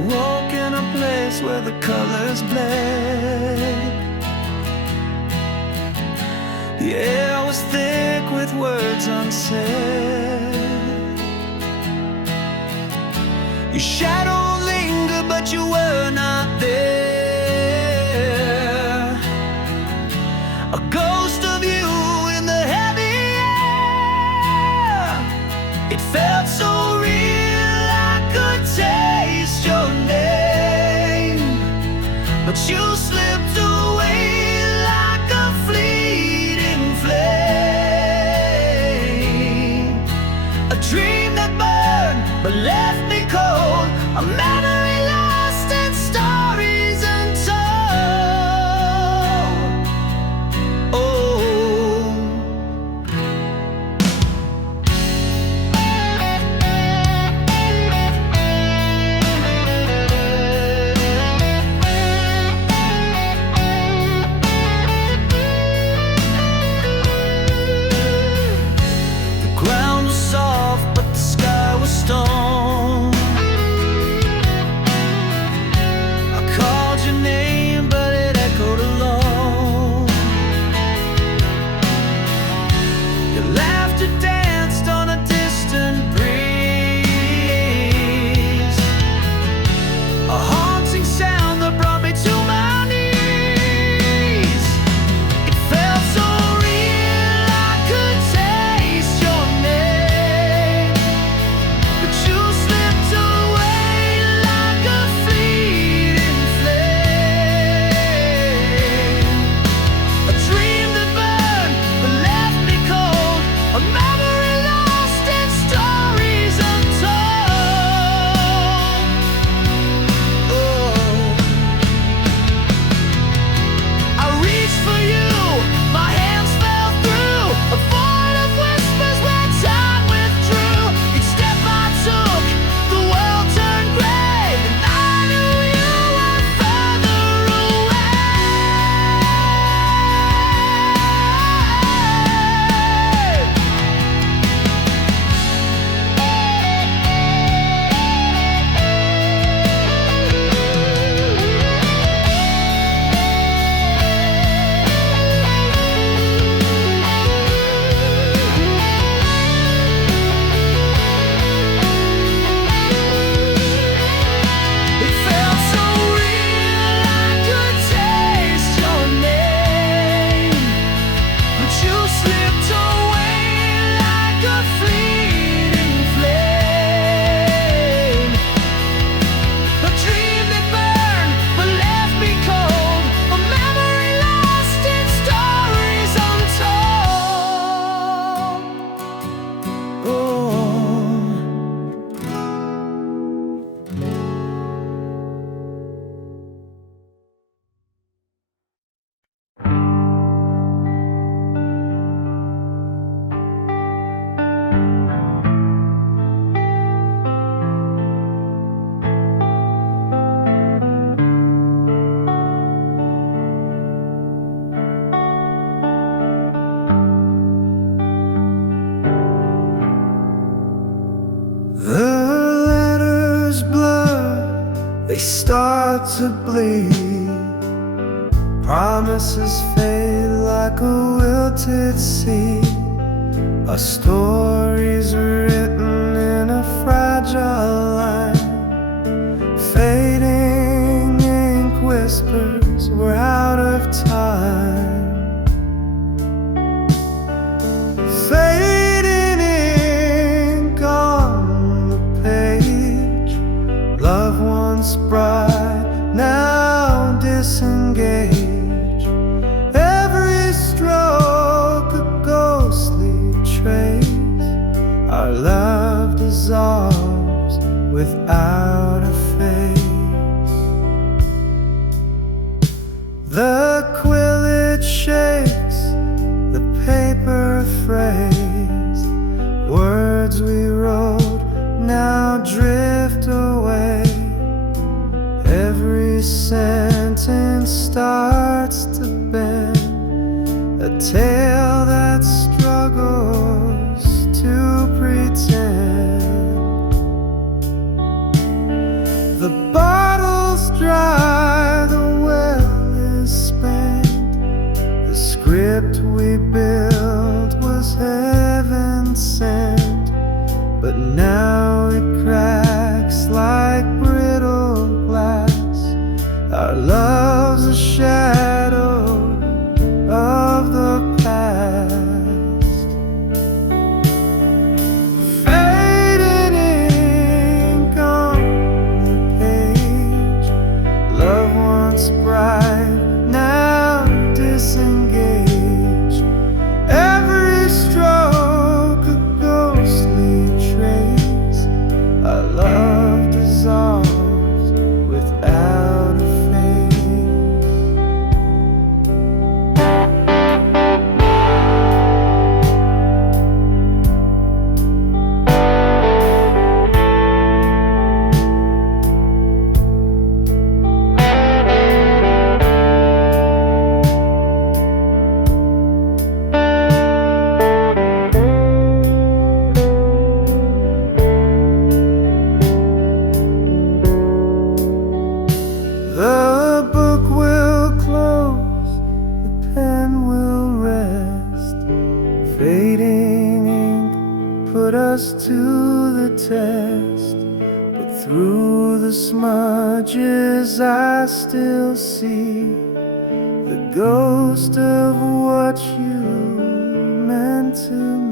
woke in a place where the colors bled. The air was thick with words unsaid. Your shadow lingered, but you were not there. A ghost of you in the heavy air. It felt so real I could taste your name, but you slipped away like a fleeting flame. A dream that burned but left me cold, a memory lost in stories untold. Oh, the ground was soft, but the sky was stone. I called your name, but it echoed alone. Your laughter danced on a distant breeze, a haunting sound that brought me to my knees. It felt so real I could taste your name, but you slipped away like a fleeting flame. A dream that burned but left me cold, a memory lost in stories untold. Oh, I reached for you, my hands fell through a void of whispers where time withdrew. Each step I took, the world turned gray, and I knew you were further away. It felt so real I could taste your name, but you slipped away like a fleeting flame. A dream that burned but left me cold, a memory lost in stories untold. Oh. The letters blur, they start to bleed. Promises fade like a wilted seed. Our stories written in a fragile line. Fading ink whispers we're out of time. Fading ink on the page. Love once bright, now disengaged. Every stroke a ghostly trace. Our love dissolves without a face. The quill it shakes, the paper phrase. Words we wrote now drift away. Every sentence starts to bend, a tale that struggles to pretend. The bottle's dry, the well is spent. The script we built was heaven sent, but now it cracks like brittle glass. Our love's a shadow of the past. Fading ink on the page. Love once bright, now disengaged. Every stroke a ghostly trace. Our love dissolves without a The book will close, the pen will rest. Fading ink put us to the test, but through the smudges I still see the ghost of what you meant to me.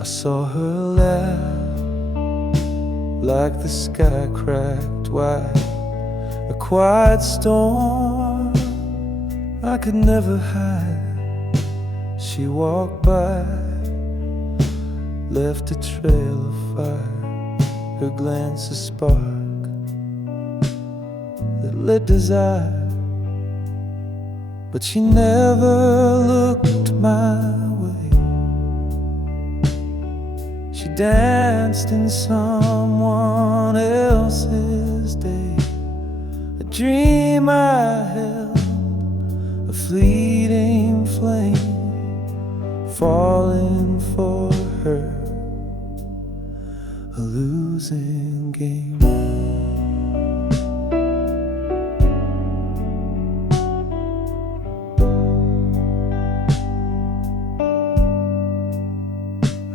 I saw her laugh like the sky cracked wide, a quiet storm I could never hide. She walked by, left a trail of fire, her glance a spark that lit desire. But she never looked my way. She danced in someone else's day, a dream I held, a fleeting flame, falling for her, a losing game.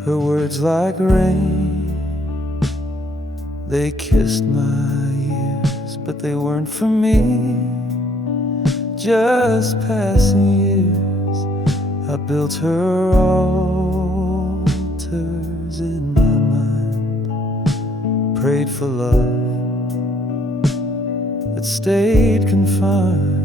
Her words like rain, they kissed my ears, but they weren't for me, just passing years. I built her altars in my mind, prayed for love that stayed confined.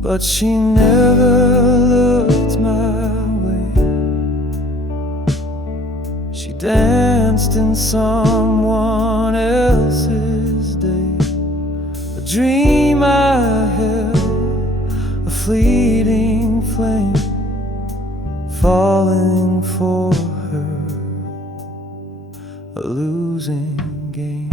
But she never looked my way. She danced in someone else's day, a dream I held, a fleeting flame, falling for her, a losing game.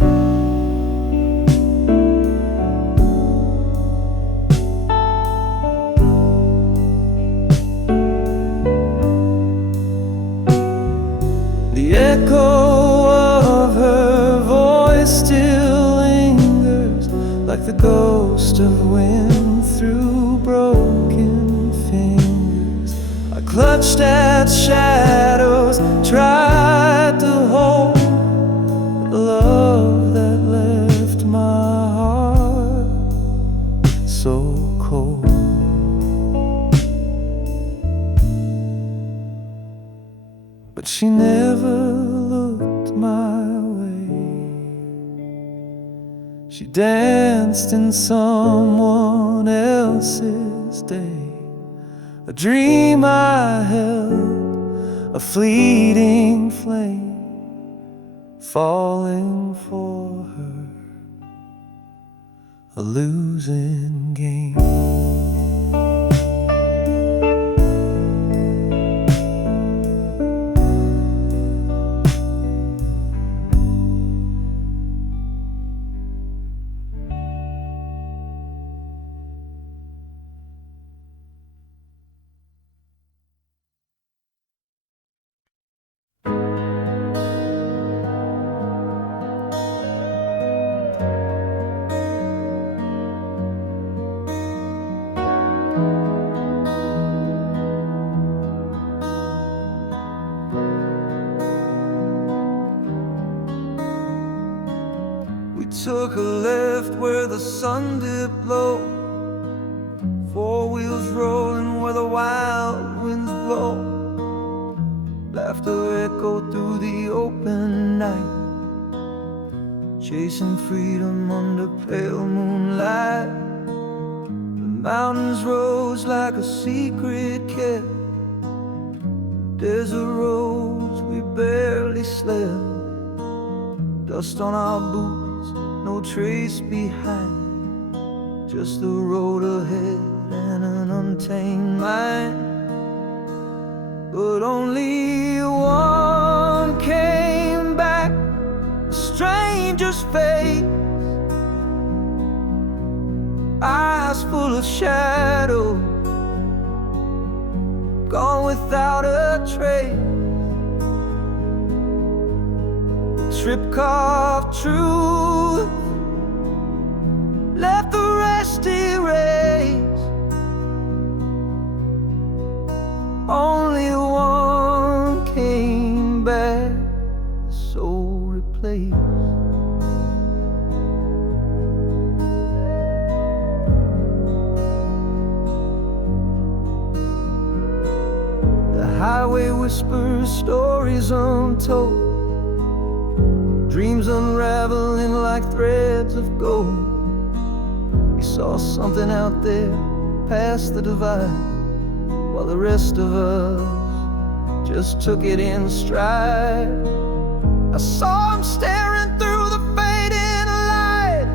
The echo of her voice still lingers, like the ghost of wind through broken fingers. I clutched at shadows, tried to hold the love that left my heart so cold. But she never looked my way. She danced in someone else's day, a dream I held, a fleeting flame, falling for her, a losing game. Took a left where the sun dipped low, four wheels rolling where the wild winds blow. Laughter echoed through the open night, chasing freedom under pale moonlight. The mountains rose like a secret kept, desert roads we barely slept. Dust on our boots, no trace behind, just the road ahead and an untamed mind. But only one came back, a stranger's face, eyes full of shadow, gone without a trace. Trip carved truth, left the rest erased. Only one came back, the soul replaced. The highway whispers stories untold, dreams unraveling like threads of gold. We saw something out there past the divide, while the rest of us just took it in stride. I saw him staring through the fading light,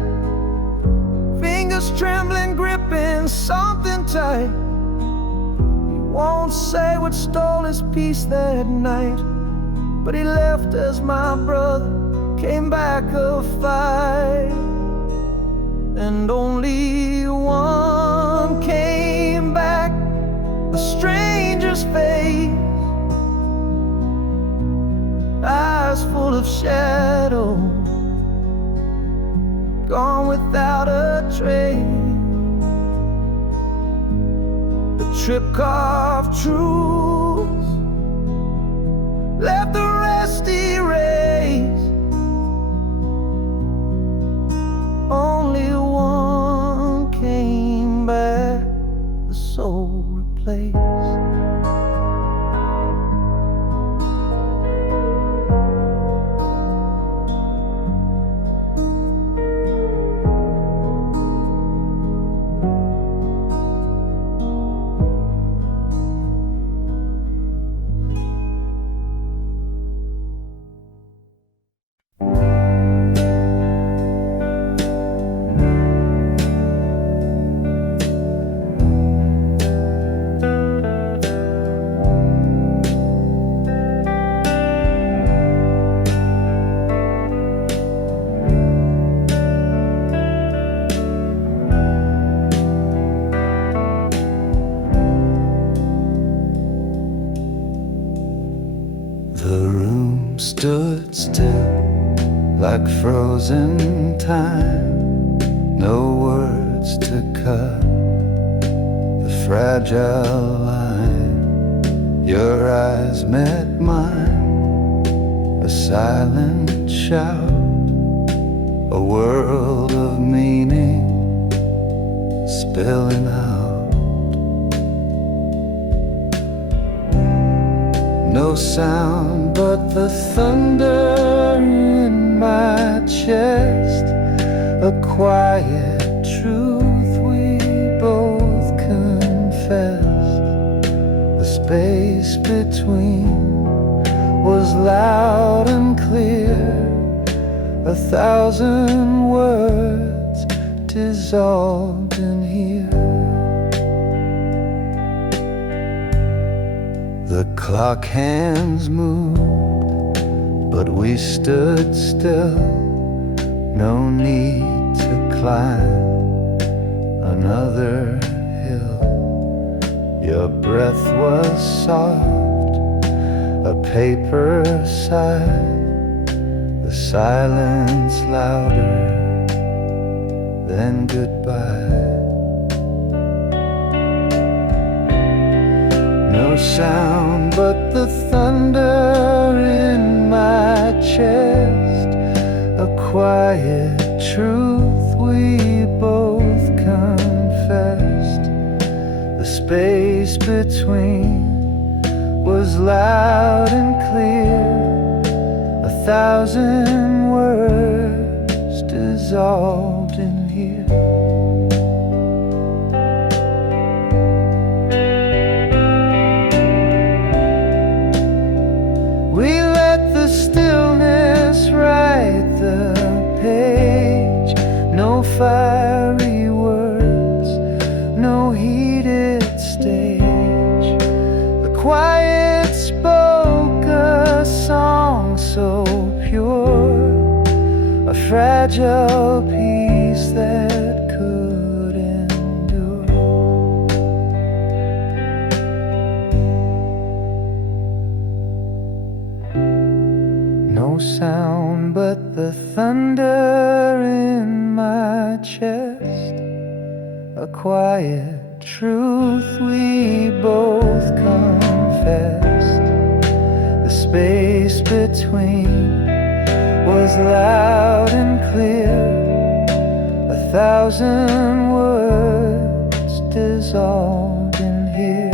fingers trembling, gripping something tight. He won't say what stole his peace that night, but he left as my brother came back a fight. And only one came back, a stranger's face, eyes full of shadow, gone without a trace. The trip carved truth, left the rest erased. Only one came back, the soul replaced. Stood still like frozen time, no words to cut the fragile line. Your eyes met mine, a silent shout, a world of meaning spilling out. No sound but the thunder in my chest, a quiet truth we both confessed. The space between was loud and clear, 1,000 words dissolved in here. The clock hands moved, but we stood still. No need to climb another hill. Your breath was soft, a paper sigh, the silence louder than goodbye. No sound but the thunder in my chest, a quiet truth we both confessed. The space between was loud and clear, 1,000 words dissolved in here. We let the stillness write the page. No fiery words, no heated stage. The quiet spoke a song so pure, a fragile piece that could endure. No sound but the thunder in my chest, a quiet truth we both confessed. The space between was loud and clear, 1,000 words dissolved in here.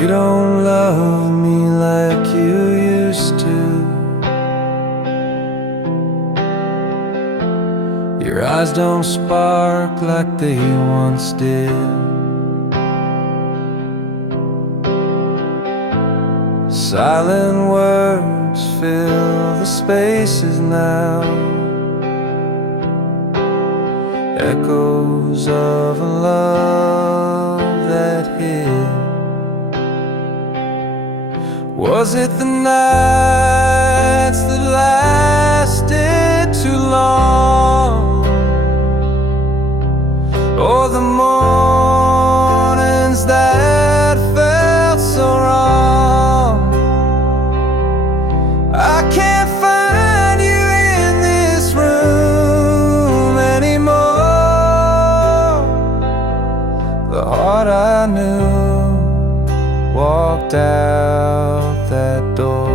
You don't love me like you used to. Your eyes don't spark like they once did. Silent words fill the spaces now, echoes of a love that hid. Was it the nights that lasted too long, or the mornings that felt so wrong? I can't find you in this room anymore. The heart I knew walked out that door.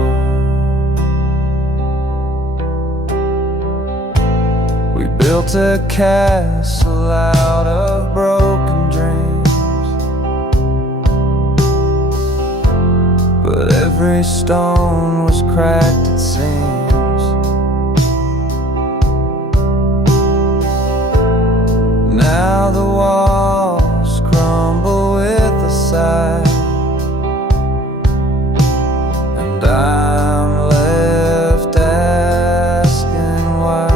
We built a castle out of broken dreams, but every stone was cracked, it seems. Now the walls crumble with a sigh, I'm left asking why.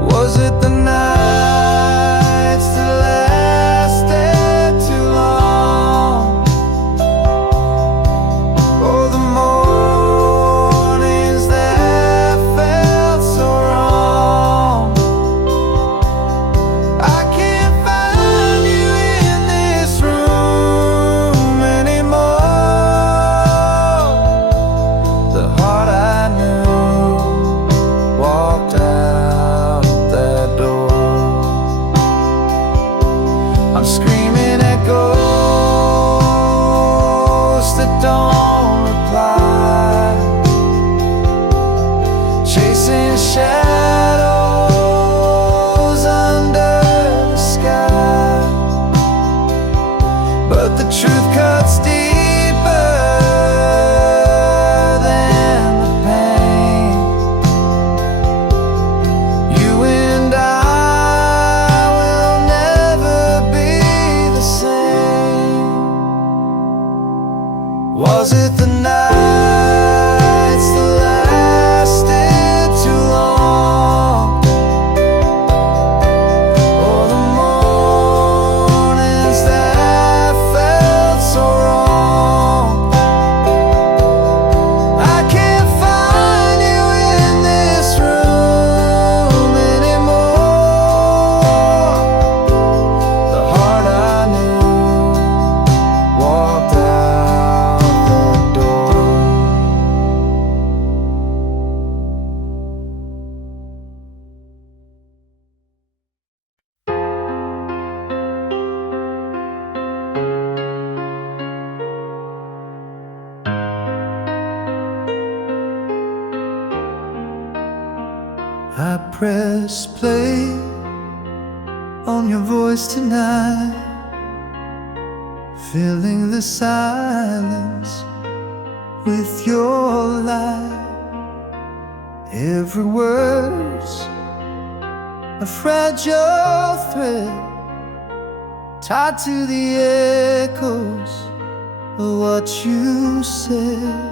Was it the nights that lasted too long, or the mornings that felt so wrong? I can't find you in this room anymore. The heart I knew walked out that door. I'm screaming at ghosts that don't reply, chasing shadows press play on your voice tonight, filling the silence with your light. Every word's a fragile thread tied to the echoes of what you said.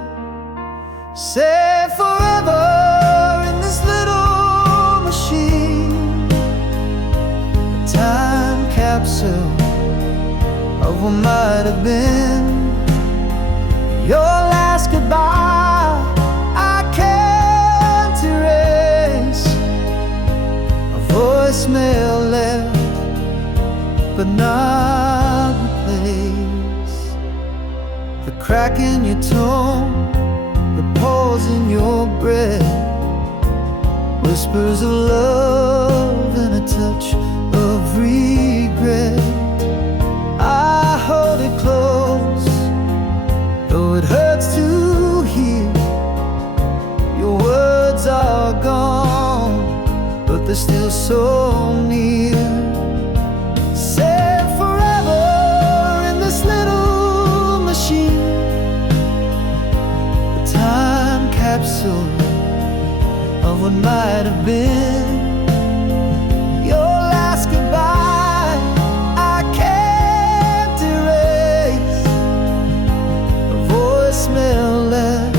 Say forever in this little machine, a time capsule of what might have been. Your last goodbye I can't erase, a voicemail left but not replaced. The crack in your tone, the pause in your breath, whispers of love and a touch of regret. I hold it close, though it hurts to hear. Your words are gone, but they're still so near. Say forever in this little machine, a time capsule of what might have been. Your last goodbye I can't erase, a voicemail left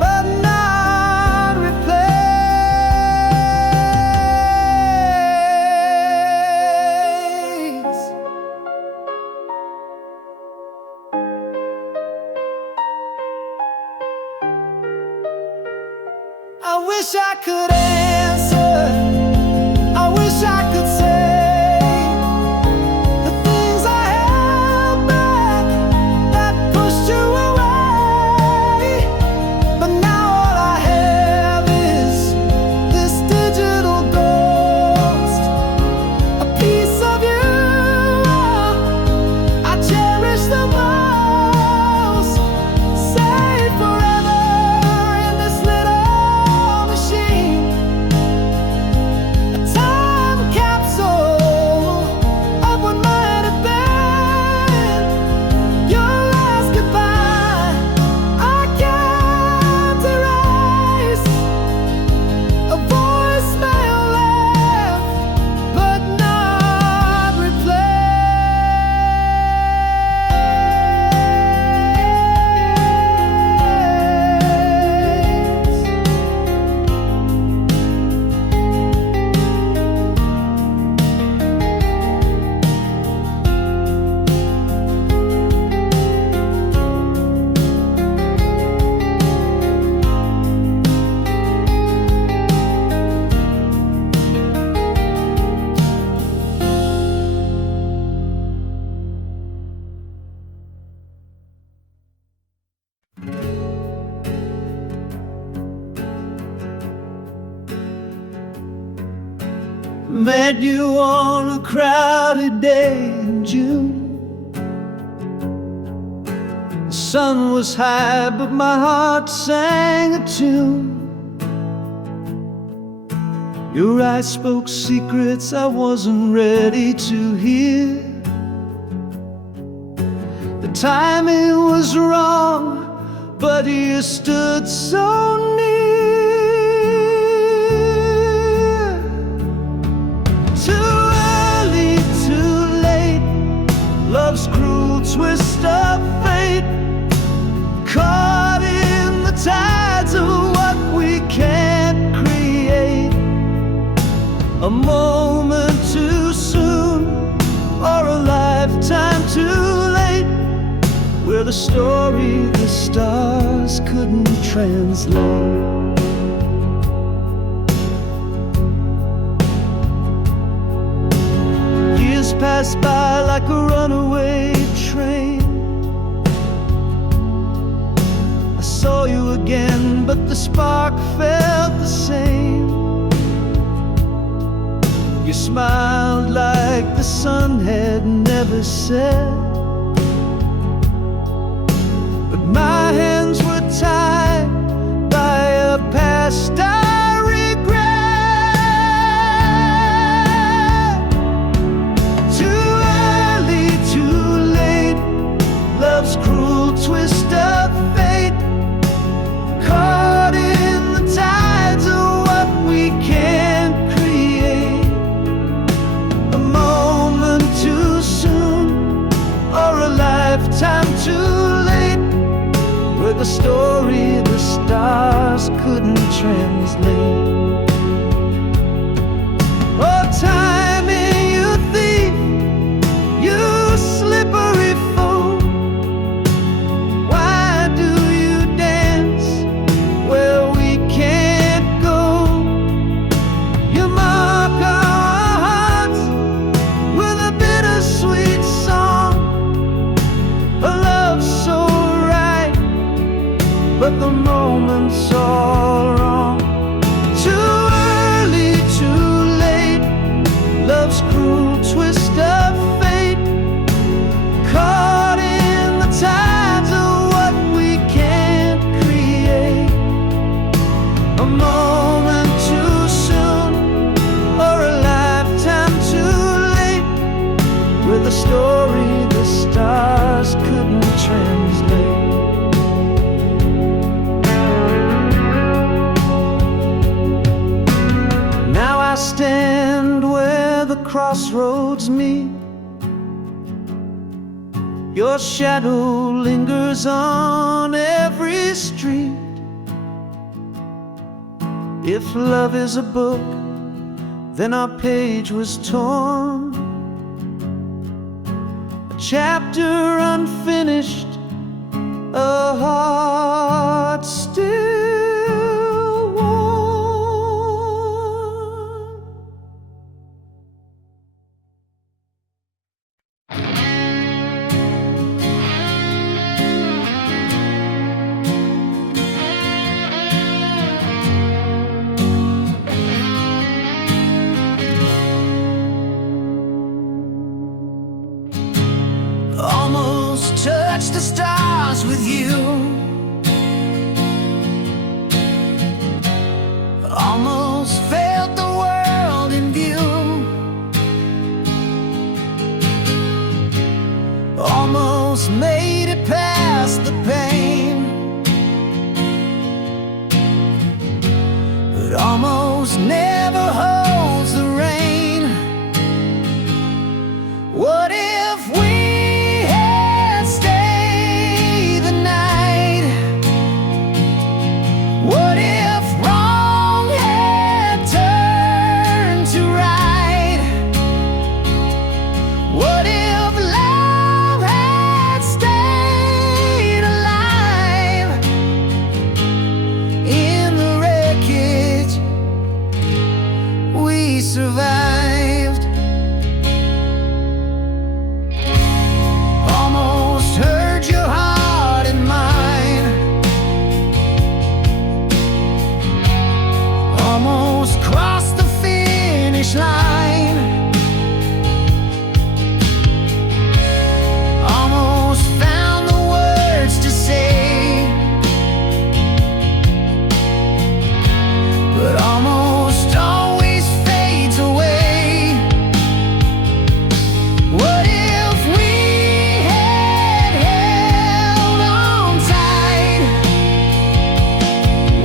but not replaced. I wish I could answer, I wish I could say the things I held back that pushed you away. But now all I have is this digital ghost, a piece of you I cherish the most. Say forever in this little machine, a time capsule of what might have been. Your last goodbye I can't erase, a voicemail left but not replaced. Met you on a crowded day in June. The sun was high, but my heart sang a tune. Your eyes spoke secrets I wasn't ready to hear. The timing was wrong, but you stood so near. Too early, too late, love's cruel twist of fate, caught in the tides of what we can't create. A moment too soon, or a lifetime too late, where the story the stars couldn't translate. Years passed by like a runaway train. I saw you again, but the spark felt the same. You smiled like the sun had never set, but my hands were tied by a past I regret. moments all wrong. Too early, too late, love's cruel twist of fate, caught in the tides of what we can't create. A moment too soon, or a lifetime too late, with a story the stars couldn't translate. Now I stand where the crossroads meet. Your shadow lingers on every street. If love is a book, then our page was torn, a chapter unfinished, a heart still warm. Almost touched the stars with you, almost felt the world in view, almost made it past the pain, but almost never holds the rain. What if we had stayed the night? What if wrong had turned to right? What if love had stayed alive? In the wreckage we survived. Almost heard your heart in mine, almost crossed the finish line, almost found the words to say, but almost always fades away. What if we had held on tight?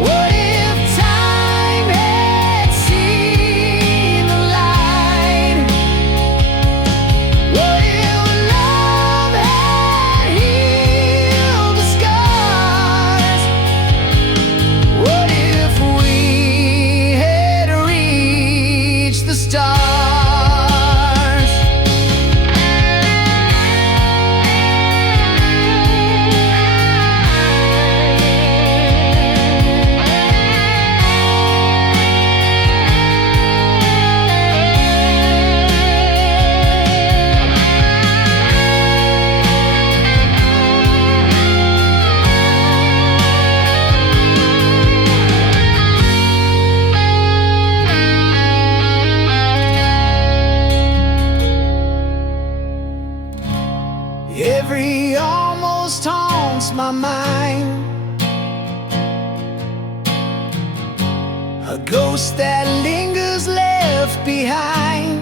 What if time had seen the light? What if love had healed the scars? What if we had reached the stars? Every almost haunts my mind, a ghost that lingers left behind.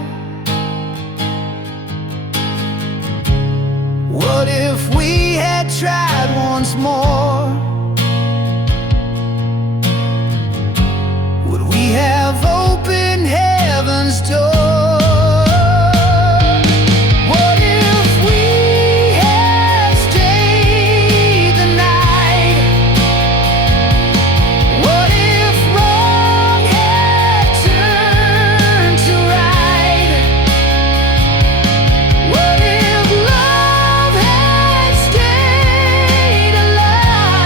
What if we had tried once more? Would we have opened heaven's door? What if we had stayed the night? What if wrong had turned to right? What if love had stayed alive?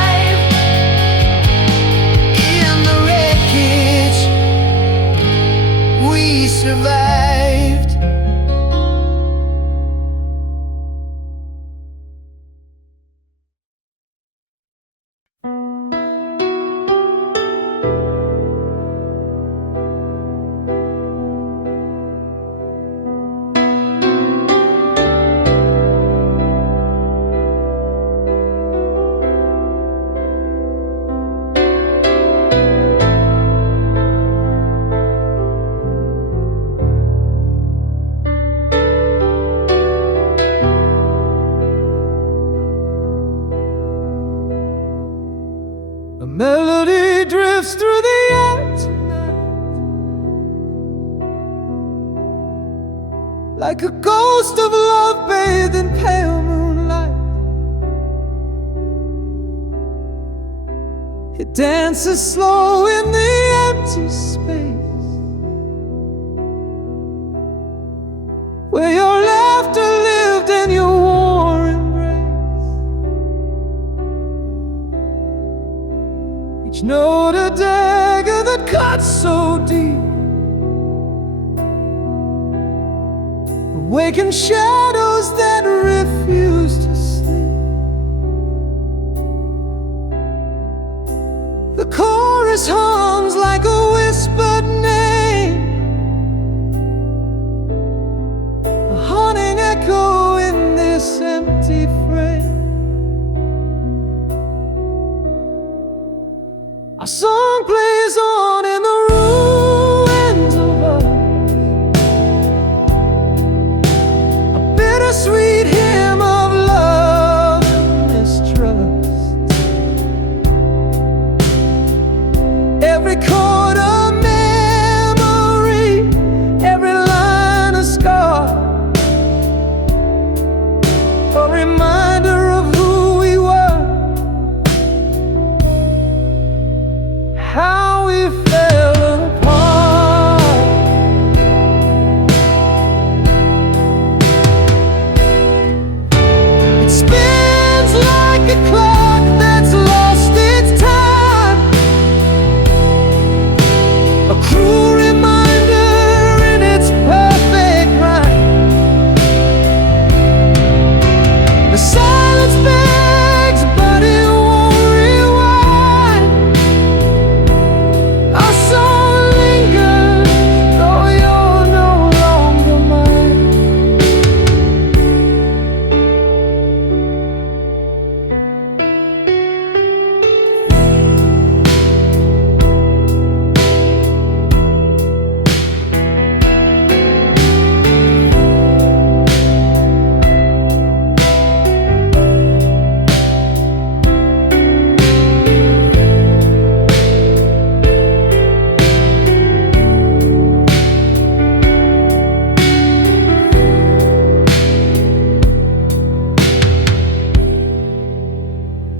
drifts through the air tonight, like a ghost of love bathed in pale moonlight. It dances slow in the empty space where your laughter lived and your warm embrace. Each note a dagger that cuts so deep, awaken shadows that refuse to sleep. The chorus hums like a whispered name, a haunting echo in this empty frame. Our song plays on in the ruins of us, a bittersweet hymn of love and mistrust. Every chord a memory, every line a scar, a reminder of who we were, how we fell apart. It spins like a clock that's lost its time, a cruel reminder in its perfect rhyme. The silence begs, but it won't rewind. Our song lingers, though you're no longer mine.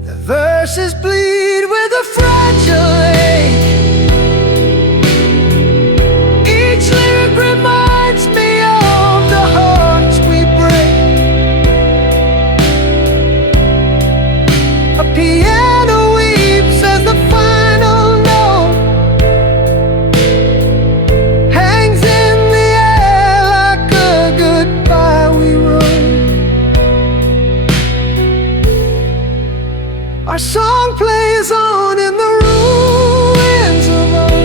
The verses bleed with a fragile ache. Each lyric reminds me of the hearts we break. A piano weeps as the final note hangs in the air like a goodbye we wrote. Our song plays on in the ruins of us,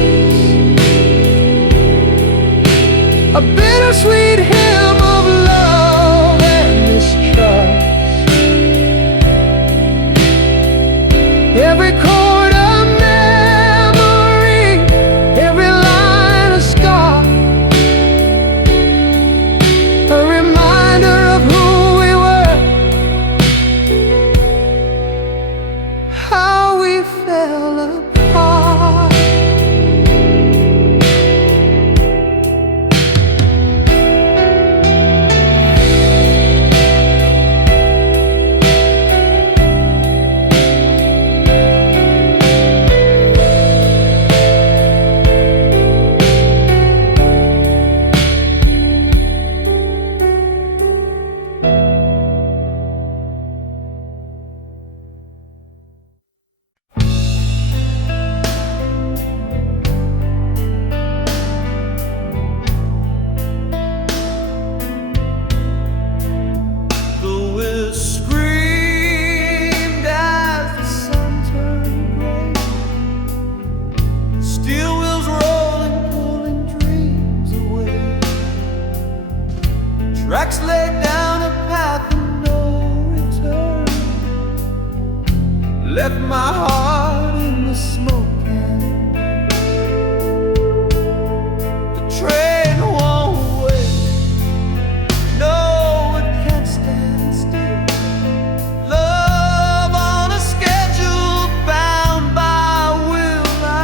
a bittersweet hymn of love and mistrust. Every chord a memory, every line a scar, a reminder of who we were, how we fell apart. Though it screamed as the sun turned gray, steel wheels rolling, pulling dreams away. Tracks laid down a path of no return, left my heart in the smoke. The train won't wait, no, it can't stand still. Love on a schedule bound by will, I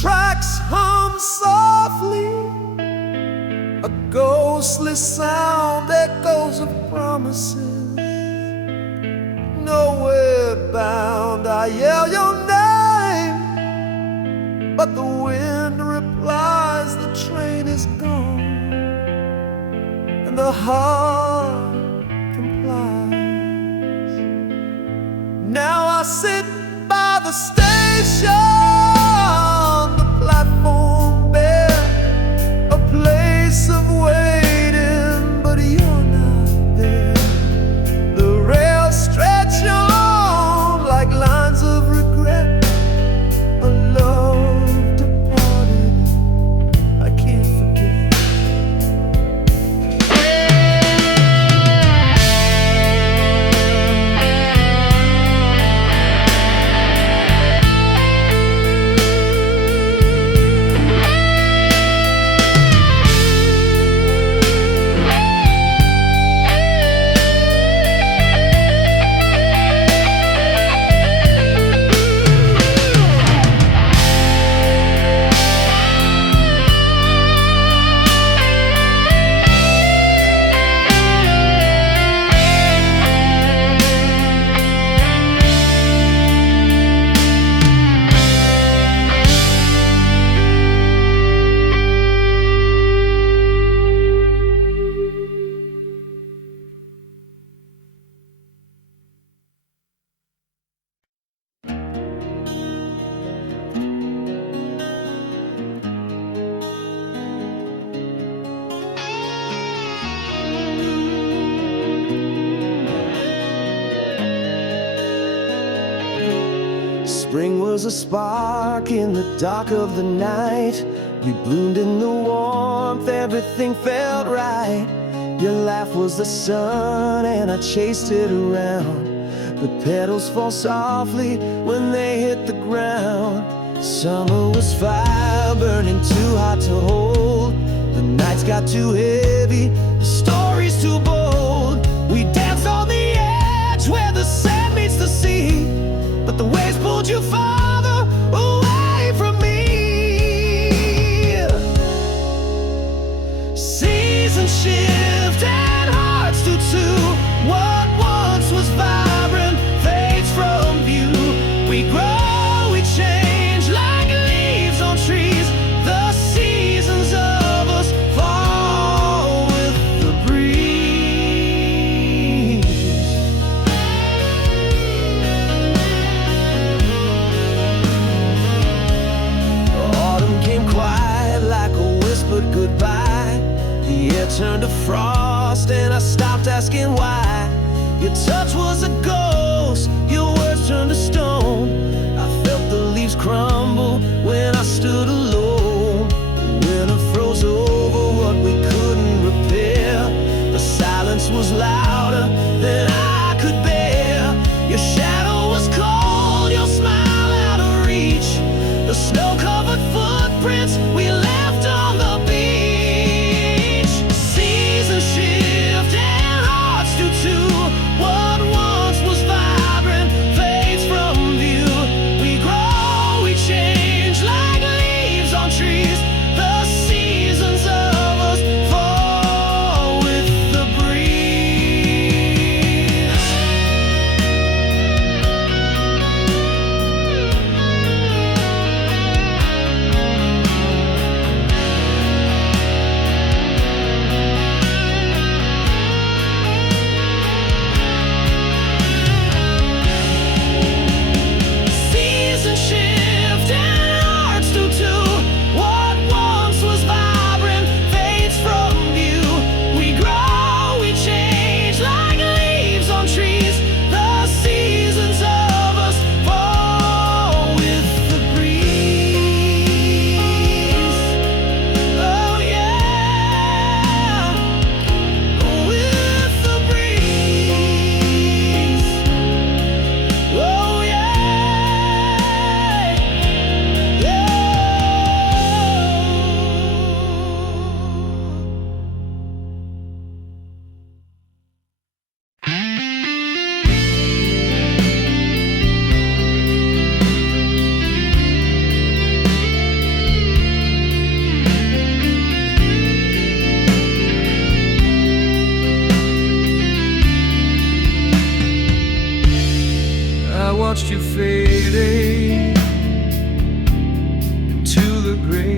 tracks hum softly, a ghostly sound echoes of promises. Nowhere bound, I yell your name, but the wind replies the train is gone, and the heart complies. Now I sit by the station, the platform bare, a place of waiting, but you're not there. The rails stretch on like lines of regret, a love departed I can't forget. Spring was a spark in the dark of the night. We bloomed in the warmth, everything felt right. Your laugh was the sun and I chased it around. The petals fall softly when they hit the ground. Summer was fire, burning too hot to hold. The nights got too heavy, the stories too bold. We danced on the edge where the sand meets the sea, but the waves pulled you farther away from me. Seasons shift and hearts do too. What once was vibrant fades from view. We grow, we change like leaves on trees. The seasons of us fall with the breeze. Autumn came quiet like a whispered goodbye. The air turned to frost and I stopped asking why. Your touch was a ghost, your words turned to stone. I felt the leaves crumble when I stood alone. The winter froze over what we couldn't repair. The silence was louder than I could bear. Your shadow was cold, your smile out of reach. The snow-covered footprints we left on the beach. Seasons shift and hearts do too. What once was vibrant fades from view. We grow, we change like leaves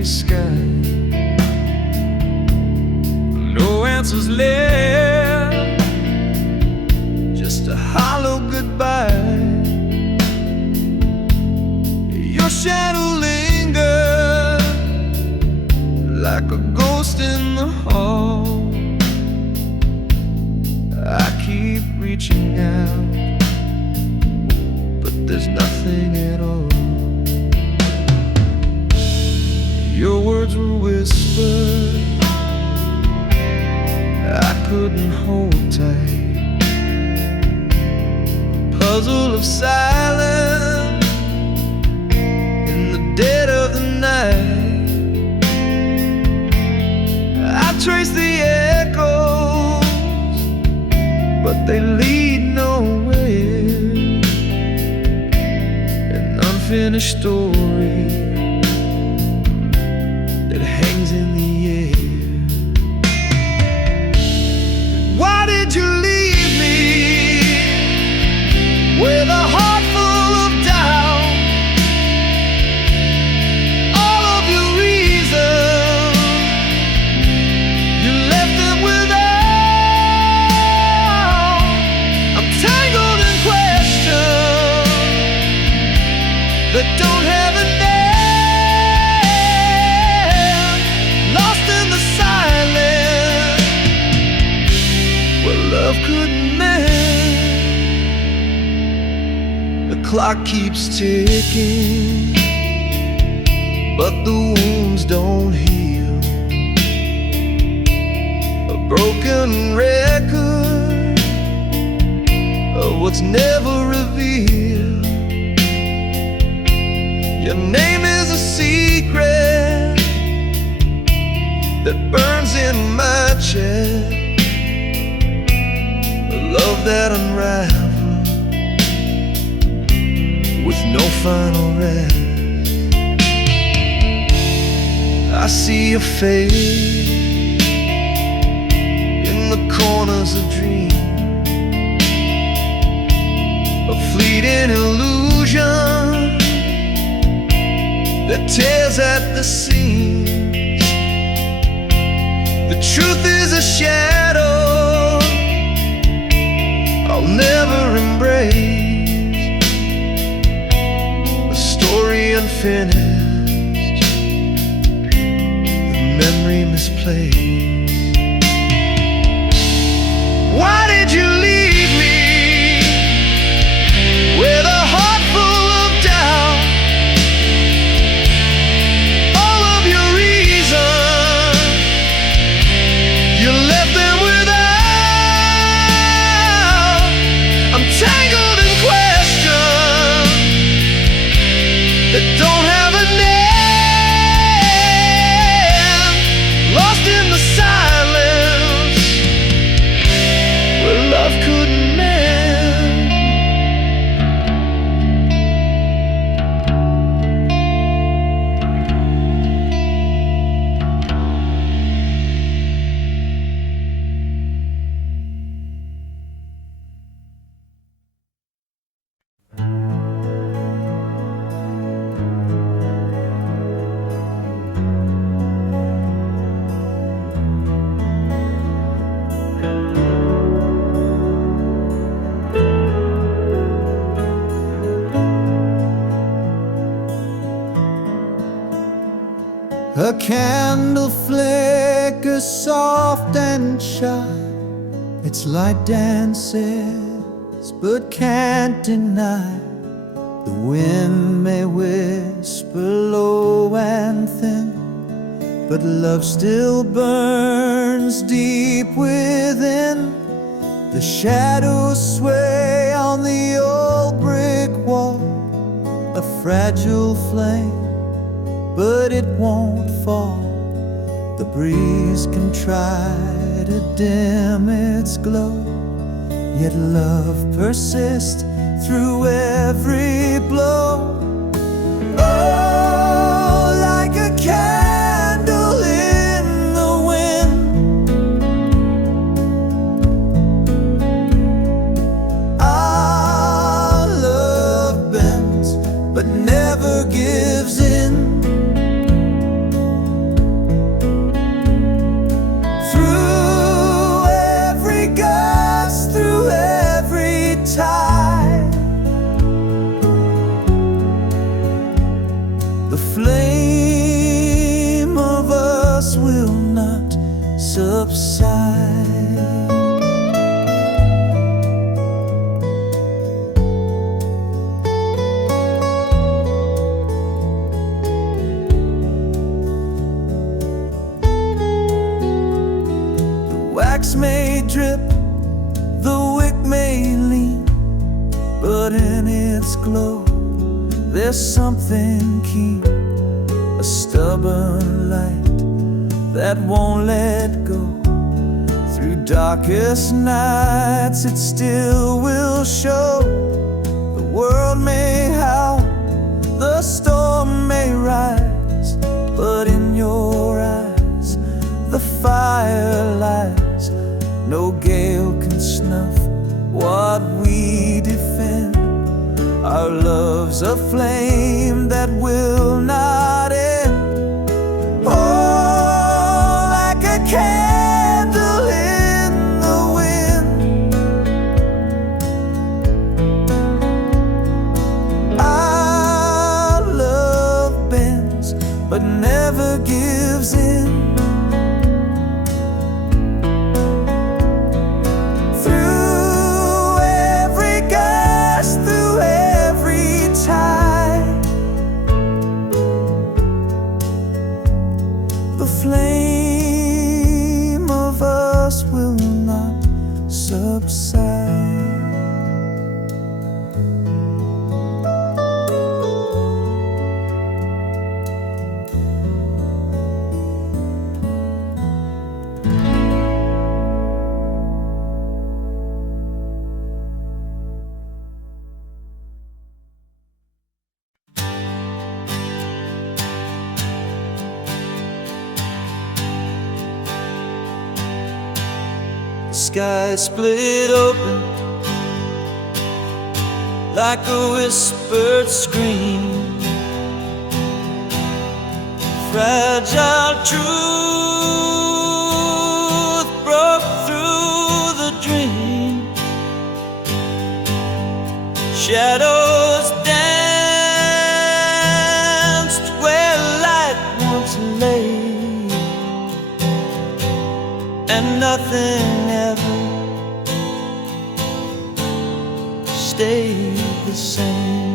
sky. No answers left, just a hollow goodbye. Your shadow lingers like a ghost in the hall. I keep reaching out, but there's nothing at all. Your words were whispered, I couldn't hold tight. A puzzle of silence in the dead of the night. I trace the echoes, but they lead nowhere. An unfinished story that hangs in the air. Why did you leave me with a heart full of doubt? All of your reasons, you left them without. I'm tangled in questions that don't have a name. Love couldn't mend. The clock keeps ticking, but the wounds don't heal. A broken record of what's never revealed. Your name is a secret that burns in my chest. Love that unravels with no final rest. I see your face in the corners of dreams, a fleeting illusion that tears at the seams. The truth is a shadow I'll never embrace, a story unfinished, the memory misplaced. Why did you leave me with a heart full of doubt? All of your reasons, you left them without. Tangled in questions that don't have a name. Lost in the silence where love couldn't mend. A candle flickers soft and shy. Its light dances but can't deny. The wind may whisper low and thin, but love still burns deep within. The shadows sway on the old brick wall, a fragile flame, but it won't fall. The breeze can try to dim its glow, yet love persists through every blow. Oh, like a candle in the wind, our love bends but never gives in. but in its glow there's something keen, a stubborn light that won't let go. Through darkest nights it still will show. The world may howl, the storm may rise, but in your eyes the fire lies. No gale can snuff what we defend. Our love's a flame that will not end. Oh, like a candle in the wind, our love bends but never gives in. The flame of us will not subside. The sky split open like a whispered scream. Fragile truth broke through the dream. Shadows danced where light once lay, and nothing ever stayed the same.